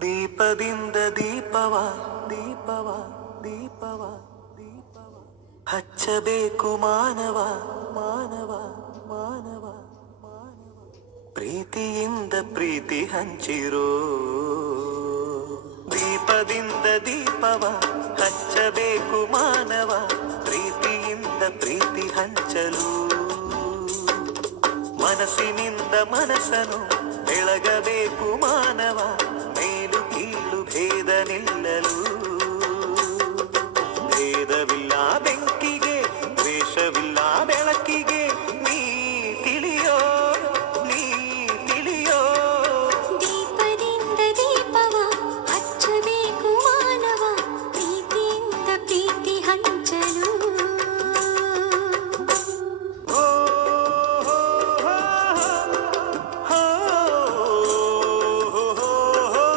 ದೀಪದಿಂದ ದೀಪವ ದೀಪವ ದೀಪವ ದೀಪವ ಹಚ್ಚಬೇಕು ಮಾನವ ಮಾನವ ಮಾನವ ಮಾನವ ಪ್ರೀತಿಯಿಂದ ಪ್ರೀತಿ ಹಂಚಿರೋ ದೀಪದಿಂದ ದೀಪವ ಹಚ್ಚಬೇಕು ಮಾನವ ಪ್ರೀತಿಯಿಂದ ಪ್ರೀತಿ ಹಂಚಲು ಮನಸ್ಸಿನಿಂದ ಮನಸ್ಸನ್ನು ಬೆಳಗಬೇಕು ಮಾನವ